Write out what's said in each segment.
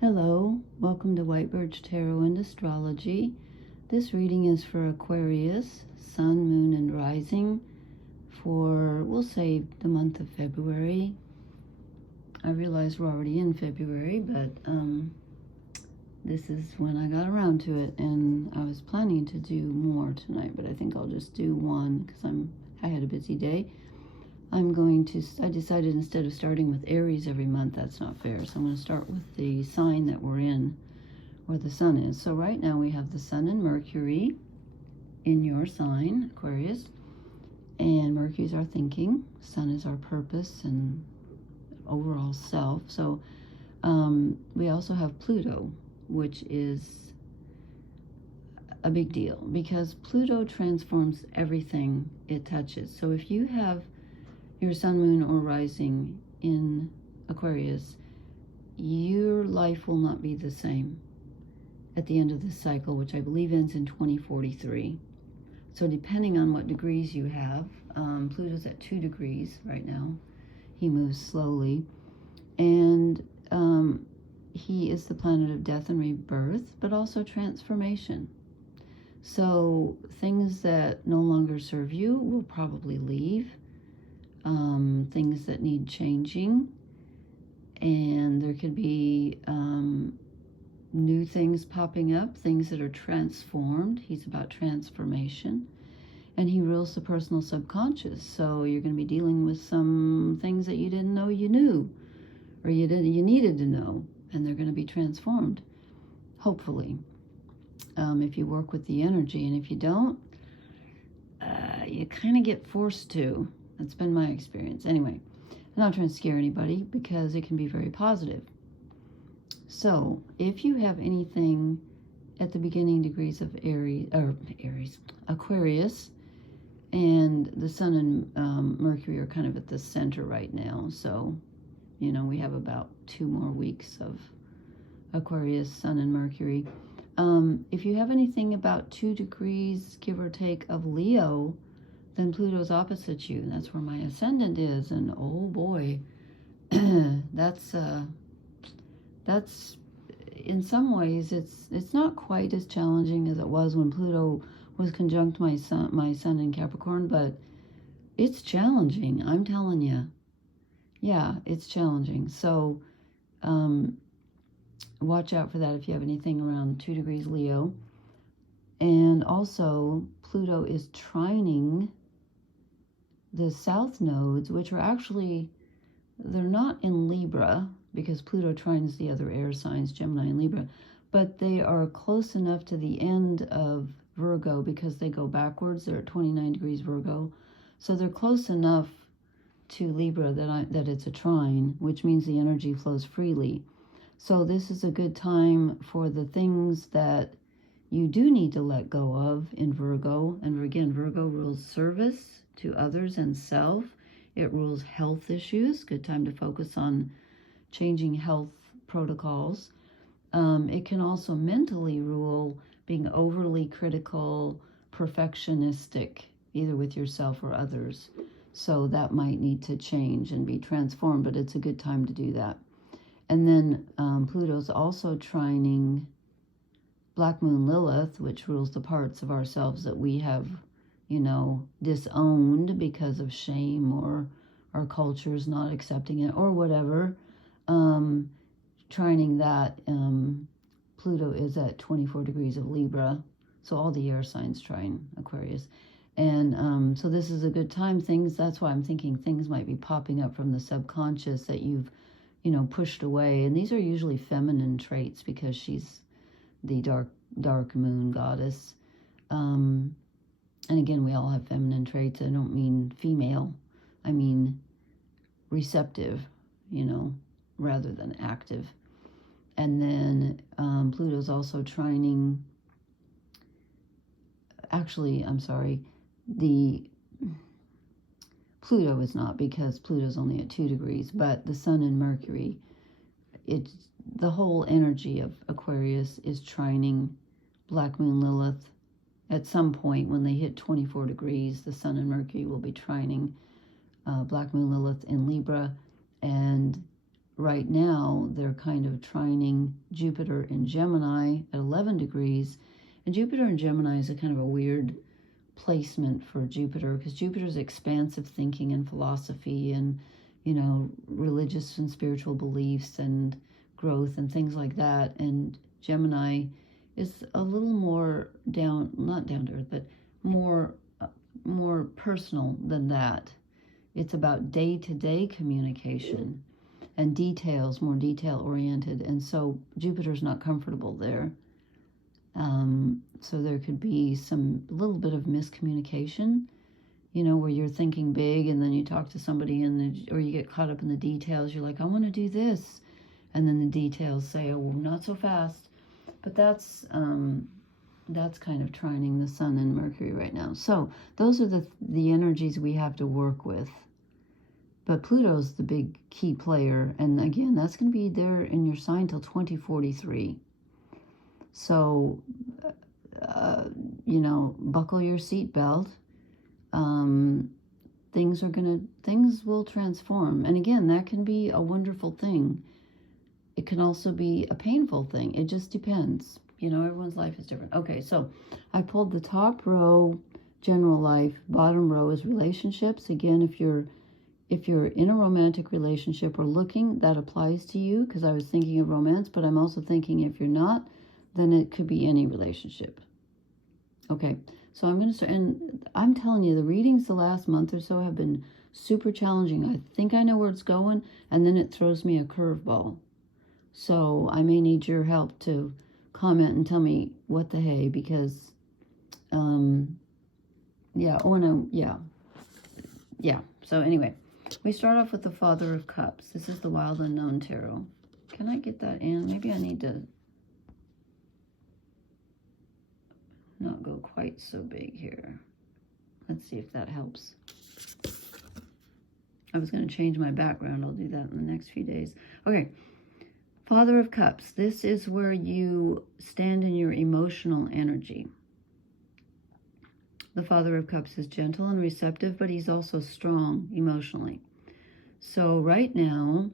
Hello, welcome to White Birch Tarot and Astrology. This reading is for Aquarius, Sun, Moon, and Rising for, we'll say, the month of February. I realize we're already in February, but this is when I got around to it, and I was planning to do more tonight, but I think I'll just do one because I had a busy day. I decided instead of starting with Aries every month, that's not fair. So I'm going to start with the sign that we're in, where the sun is. So right now we have the sun and Mercury in your sign, Aquarius. And Mercury's our thinking. Sun is our purpose and overall self. So we also have Pluto, which is a big deal because Pluto transforms everything it touches. So if you have your sun, moon, or rising in Aquarius, your life will not be the same at the end of this cycle, which I believe ends in 2043. So depending on what degrees you have, Pluto's at 2 degrees right now. He moves slowly, and he is the planet of death and rebirth, but also transformation. So things that no longer serve you will probably leave. Things that need changing, and there could be new things popping up, things that are transformed. He's about transformation, and he rules the personal subconscious. So you're going to be dealing with some things that you didn't know you knew, or you needed to know, and they're going to be transformed, hopefully, if you work with the energy. And if you don't, you kind of get forced to. That's been my experience. Anyway, I'm not trying to scare anybody because it can be very positive. So if you have anything at the beginning degrees of Aquarius, and the sun and Mercury are kind of at the center right now. So, we have about 2 more weeks of Aquarius, sun and Mercury. If you have anything about 2 degrees, give or take, of Leo, then Pluto's opposite you. That's where my ascendant is, and oh boy, that's in some ways it's not quite as challenging as it was when Pluto was conjunct my sun in Capricorn, but it's challenging. I'm telling you, yeah, it's challenging. So watch out for that if you have anything around 2 degrees Leo. And also Pluto is trining the south nodes, which are actually, they're not in Libra because Pluto trines the other air signs, Gemini and Libra, but they are close enough to the end of Virgo because they go backwards. They're at 29 degrees Virgo. So they're close enough to Libra that it's a trine, which means the energy flows freely. So this is a good time for the things that you do need to let go of in Virgo. And again, Virgo rules service to others and self. It rules health issues. Good time to focus on changing health protocols. It can also mentally rule being overly critical, perfectionistic, either with yourself or others. So that might need to change and be transformed, but it's a good time to do that. And then Pluto's also trining Black Moon Lilith, which rules the parts of ourselves that we have, disowned because of shame or our culture's not accepting it or whatever. Trining that, Pluto is at 24 degrees of Libra. So all the air signs trine Aquarius. And so this is a good time. That's why I'm thinking things might be popping up from the subconscious that you've, pushed away. And these are usually feminine traits because she's the dark moon goddess. And again, we all have feminine traits. I don't mean female. I mean receptive, rather than active. And then Pluto's also trining, actually, I'm sorry, Pluto is not, because Pluto's only at 2 degrees, but the sun and Mercury, the whole energy of Aquarius is trining Black Moon Lilith. At some point when they hit 24 degrees, the sun and Mercury will be trining Black Moon Lilith in Libra, and right now they're kind of trining Jupiter in Gemini at 11 degrees. And Jupiter in Gemini is a kind of a weird placement for Jupiter, because Jupiter's expansive thinking and philosophy and, you know, religious and spiritual beliefs and growth and things like that. And Gemini is a little more not down to earth, but more personal than that. It's about day-to-day communication and details, more detail-oriented. And so Jupiter's not comfortable there. So there could be a little bit of miscommunication, you know, where you're thinking big and then you talk to somebody or you get caught up in the details. You're like, I want to do this. And then the details say, oh, not so fast. But that's kind of trining the Sun and Mercury right now. So those are the energies we have to work with. But Pluto's the big key player. And again, that's going to be there in your sign till 2043. So, you know, buckle your seatbelt. Things will transform. And again, that can be a wonderful thing. It can also be a painful thing. It just depends. You know, everyone's life is different. Okay, so I pulled the top row, general life. Bottom row is relationships. Again, if you're in a romantic relationship or looking, that applies to you, because I was thinking of romance, but I'm also thinking if you're not, then it could be any relationship. Okay, so I'm going to start, and I'm telling you, the readings the last month or so have been super challenging. I think I know where it's going, and then it throws me a curveball. So I may need your help to comment and tell me what the hey, because, yeah. So anyway, we start off with the Father of Cups. This is the Wild Unknown Tarot. Can I get that in? Maybe I need to not go quite so big here. Let's see if that helps. I was going to change my background. I'll do that in the next few days. Okay. Father of Cups. This is where you stand in your emotional energy. The Father of Cups is gentle and receptive, but he's also strong emotionally. So right now,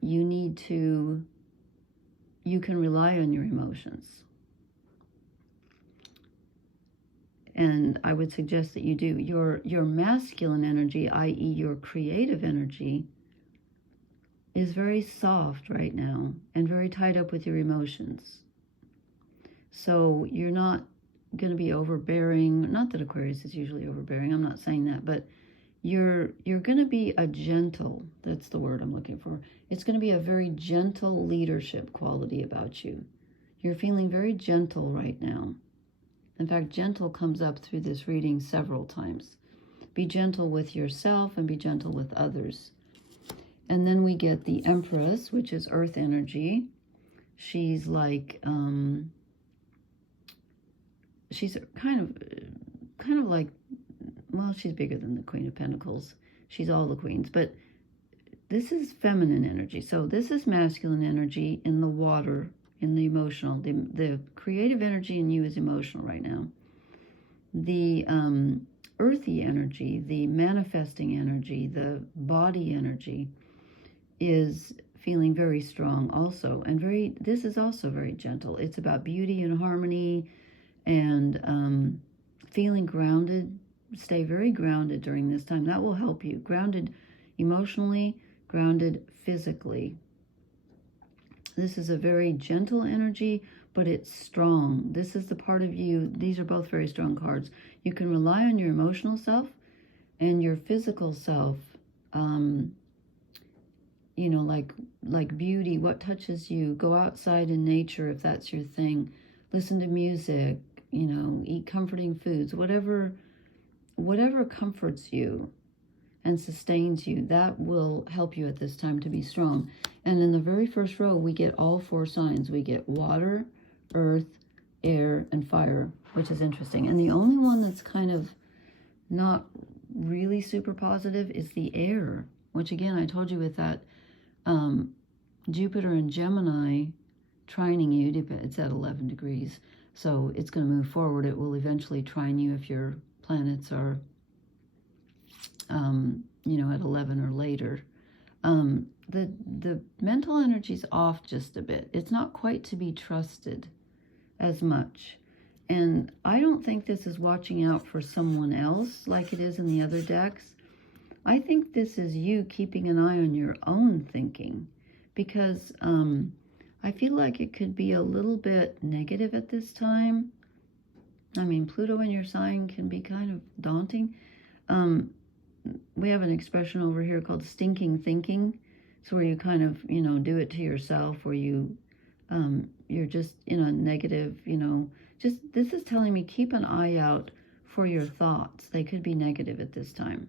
you can rely on your emotions. And I would suggest that you do. Your masculine energy, i.e. your creative energy, is very soft right now and very tied up with your emotions. So you're not going to be overbearing. Not that Aquarius is usually overbearing. I'm not saying that. But you're going to be a gentle, that's the word I'm looking for. It's going to be a very gentle leadership quality about you. You're feeling very gentle right now. In fact, gentle comes up through this reading several times. Be gentle with yourself and be gentle with others. And then we get the Empress, which is earth energy. She's like, she's kind of like, well, she's bigger than the Queen of Pentacles. She's all the queens, but this is feminine energy. So this is masculine energy in the water, in the emotional. The creative energy in you is emotional right now. The earthy energy, the manifesting energy, the body energy is feeling very strong also. And this is also very gentle. It's about beauty and harmony and feeling grounded. Stay very grounded during this time. That will help you. Grounded emotionally, grounded physically. This is a very gentle energy, but it's strong. This is the part of you. These are both very strong cards. You can rely on your emotional self and your physical self. You know, like beauty, what touches you. Go outside in nature if that's your thing. Listen to music, you know, eat comforting foods, whatever comforts you and sustains you, that will help you at this time to be strong. And in the very first row, we get all four signs. We get water, earth, air, and fire, which is interesting. And the only one that's kind of not really super positive is the air, which again, I told you with that Jupiter and Gemini trining you, it's at 11 degrees. So it's going to move forward. It will eventually trine you if your planets are, you know, at 11 or later. The mental energy's off just a bit. It's not quite to be trusted as much. And I don't think this is watching out for someone else like it is in the other decks. I think this is you keeping an eye on your own thinking, because I feel like it could be a little bit negative at this time. I mean, Pluto in your sign can be kind of daunting. We have an expression over here called stinking thinking. It's where you kind of, do it to yourself, or you're just in a negative, this is telling me keep an eye out for your thoughts. They could be negative at this time.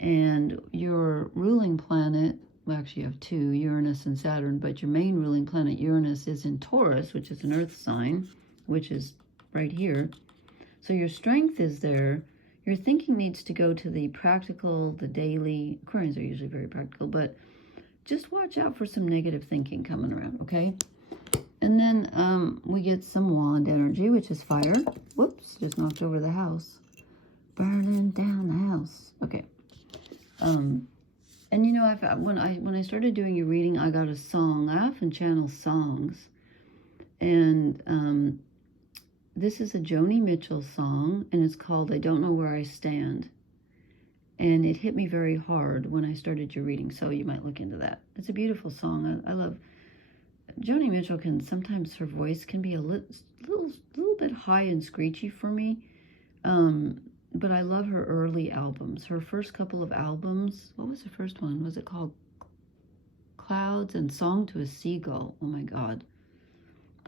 And your ruling planet, well, actually you have two, Uranus and Saturn, but your main ruling planet, Uranus, is in Taurus, which is an earth sign, which is right here. So your strength is there. Your thinking needs to go to the practical, the daily. Aquarians are usually very practical, but just watch out for some negative thinking coming around, okay? And then we get some wand energy, which is fire. Whoops, just knocked over the house. Burning down the house. Okay. And when I started doing your reading, I got a song. I often channel songs. And this is a Joni Mitchell song, and it's called I Don't Know Where I Stand. And it hit me very hard when I started your reading, so you might look into that. It's a beautiful song. I love Joni Mitchell. Sometimes her voice can be a little bit high and screechy for me. But I love her early albums. Her first couple of albums, what was the first one? Was it called Clouds and Song to a Seagull? Oh my God.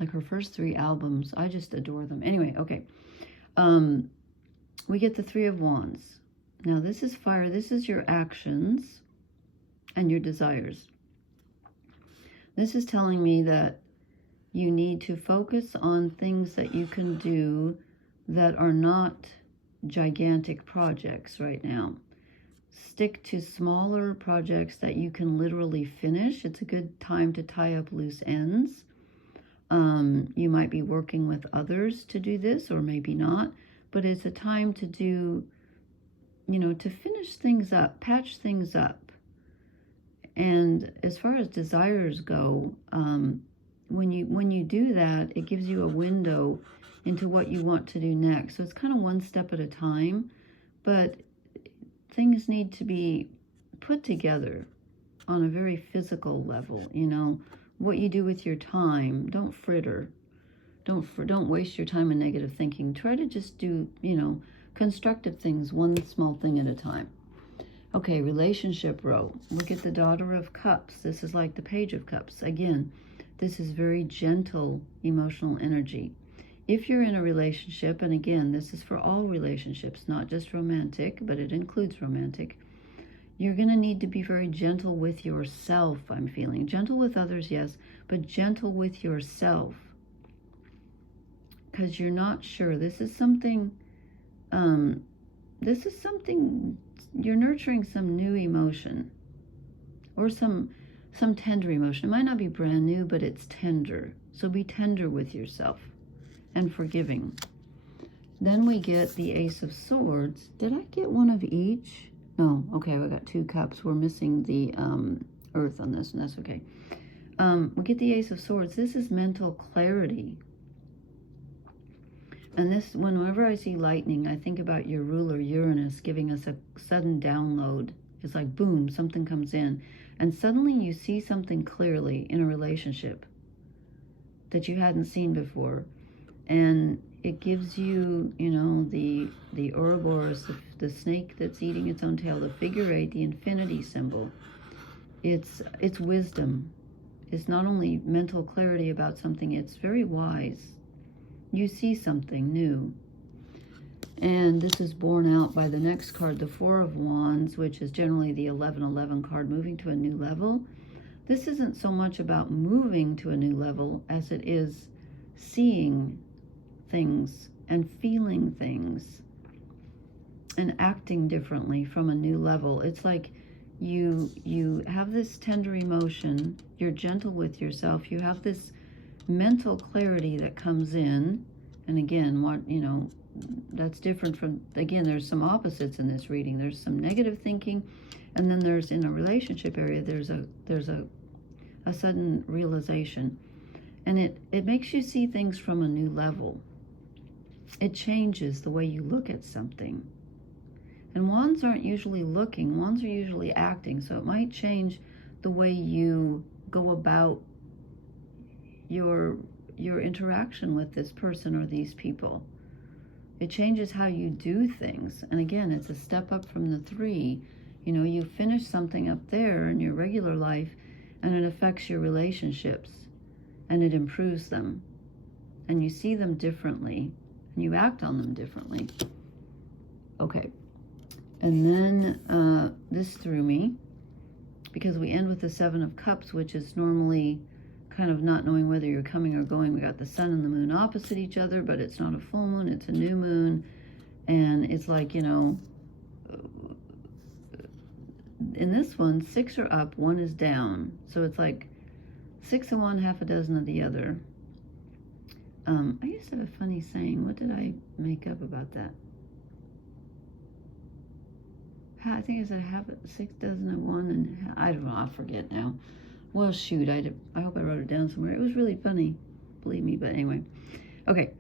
Like her first three albums, I just adore them. Anyway, okay. We get the Three of Wands. Now this is fire. This is your actions and your desires. This is telling me that you need to focus on things that you can do that are not gigantic projects right now. Stick to smaller projects that you can literally finish. It's a good time to tie up loose ends. You might be working with others to do this, or maybe not, but it's a time to do, to finish things up, patch things up. And as far as desires go, when you do that, it gives you a window into what you want to do next. So it's kind of one step at a time, but things need to be put together on a very physical level. What you do with your time. Don't fritter. Don't waste your time in negative thinking. Try to just do, constructive things, one small thing at a time. Okay, relationship row. Look at the Daughter of Cups. This is like the Page of Cups. Again, this is very gentle emotional energy. If you're in a relationship, and again, this is for all relationships, not just romantic, but it includes romantic, you're going to need to be very gentle with yourself, I'm feeling. Gentle with others, yes, but gentle with yourself. Because you're not sure. This is something, you're nurturing some new emotion. Or some tender emotion. It might not be brand new, but it's tender. So be tender with yourself and forgiving. Then we get the Ace of Swords. Did I get one of each? No. Okay, we got two cups. We're missing the earth on this, and that's okay. We get the Ace of Swords. This is mental clarity. And this, whenever I see lightning, I think about your ruler, Uranus, giving us a sudden download. It's like, boom, something comes in. And suddenly you see something clearly in a relationship that you hadn't seen before. And it gives you, the Ouroboros, the snake that's eating its own tail, the figure 8, the infinity symbol. It's wisdom. It's not only mental clarity about something, it's very wise. You see something new. And this is borne out by the next card, the Four of Wands, which is generally the 1111 card, moving to a new level. This isn't so much about moving to a new level as it is seeing things and feeling things and acting differently from a new level. It's like you have this tender emotion, you're gentle with yourself, you have this mental clarity that comes in, and again, that's different from, again, there's some opposites in this reading. There's some negative thinking, and then there's, in a relationship area, there's a sudden realization. And it makes you see things from a new level. It changes the way you look at something. And wands aren't usually looking, wands are usually acting. So it might change the way you go about your interaction with this person or these people. It changes how you do things. And again, it's a step up from the 3. You know, you finish something up there in your regular life, and it affects your relationships, and it improves them, and you see them differently, and you act on them differently. Okay, and then this threw me, because we end with the 7 of Cups, which is normally kind of not knowing whether you're coming or going. We got the sun and the moon opposite each other, but it's not a full moon, it's a new moon. And it's like, you know, in this one, 6 are up, 1 is down. So it's like 6 of one, half a dozen of the other. I used to have a funny saying. What did I make up about that? I think I said half, 6 dozen of one, and I don't know, I forget now. Well, shoot, I hope I wrote it down somewhere. It was really funny, believe me, but anyway. Okay,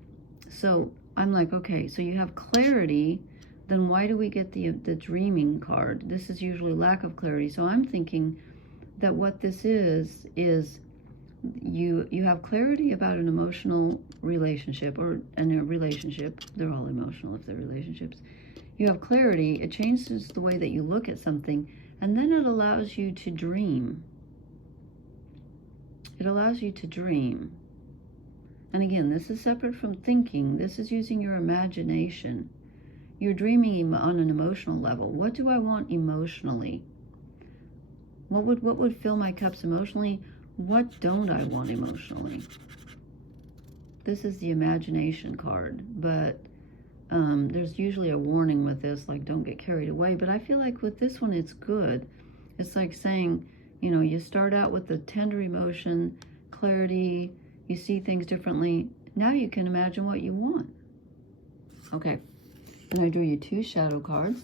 so I'm like, okay, so you have clarity, then why do we get the dreaming card? This is usually lack of clarity. So I'm thinking that what this is you have clarity about an emotional relationship, or in a relationship, they're all emotional if they're relationships. You have clarity, it changes the way that you look at something, and then it allows you to dream. It allows you to dream. And again, this is separate from thinking. This is using your imagination. You're dreaming on an emotional level. What do I want emotionally? What would fill my cups emotionally? What don't I want emotionally? This is the imagination card, but there's usually a warning with this, like don't get carried away. But I feel like with this one, it's good. It's like saying, you know, you start out with the tender emotion, clarity, you see things differently. Now you can imagine what you want. Okay, and I drew you 2 shadow cards.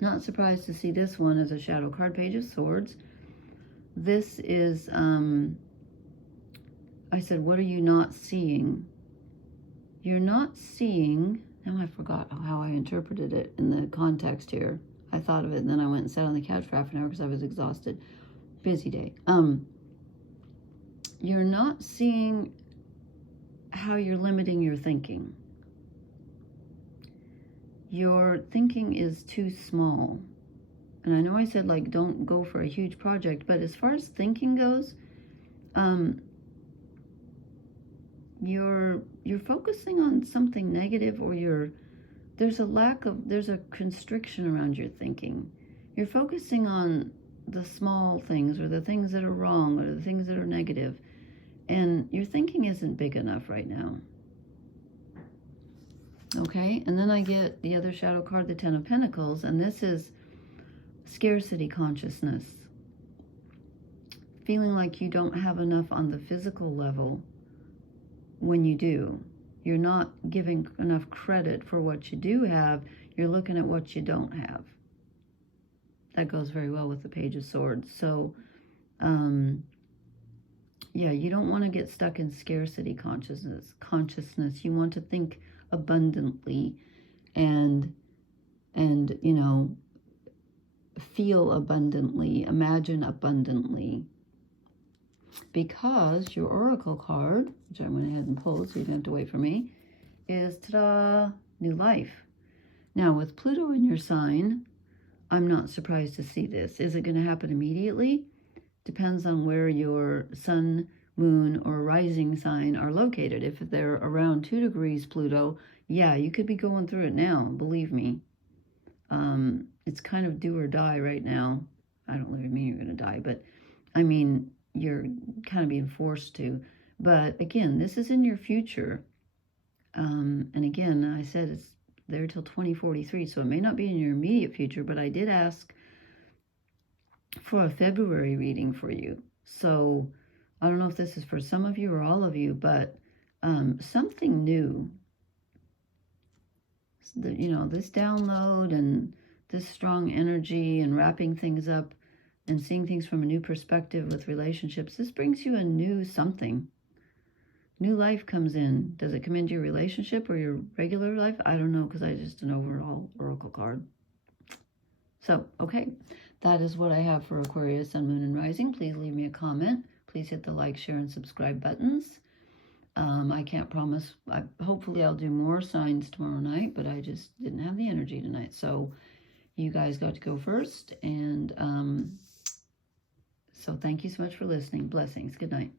Not surprised to see this one as a shadow card, Page of Swords. This is, I said, what are you not seeing? You're not seeing, now I forgot how I interpreted it in the context here. I thought of it, and then I went and sat on the couch for half an hour because I was exhausted. Busy day. You're not seeing how you're limiting your thinking. Your thinking is too small. And I know I said, like, don't go for a huge project, but as far as thinking goes, you're focusing on something negative, or there's a constriction around your thinking. You're focusing on the small things, or the things that are wrong, or the things that are negative, and your thinking isn't big enough right now. Okay, and then I get the other shadow card, the 10 of Pentacles, and this is scarcity consciousness. Feeling like you don't have enough on the physical level when you do. You're not giving enough credit for what you do have. You're looking at what you don't have. That goes very well with the Page of Swords. So, yeah, you don't want to get stuck in scarcity consciousness. You want to think abundantly and you know, feel abundantly, imagine abundantly. Because your oracle card, which I went ahead and pulled so you don't have to wait for me, is, ta-da, new life. Now, with Pluto in your sign, I'm not surprised to see this. Is it going to happen immediately? Depends on where your sun, moon, or rising sign are located. If they're around 2 degrees Pluto, yeah, you could be going through it now, believe me. It's kind of do or die right now. I don't really mean you're going to die, but I mean, you're kind of being forced to. But again, this is in your future. And again, I said it's there till 2043, so it may not be in your immediate future, but I did ask for a February reading for you. So I don't know if this is for some of you or all of you, but something new you know, this download and this strong energy and wrapping things up and seeing things from a new perspective with relationships, this brings you a new something. New life comes in. Does it come into your relationship or your regular life? I don't know, because I just an overall oracle card. So, okay, that is what I have for Aquarius, Sun, Moon, and Rising. Please leave me a comment. Please hit the like, share, and subscribe buttons. I can't promise. Hopefully I'll do more signs tomorrow night, but I just didn't have the energy tonight. So you guys got to go first. And so thank you so much for listening. Blessings. Good night.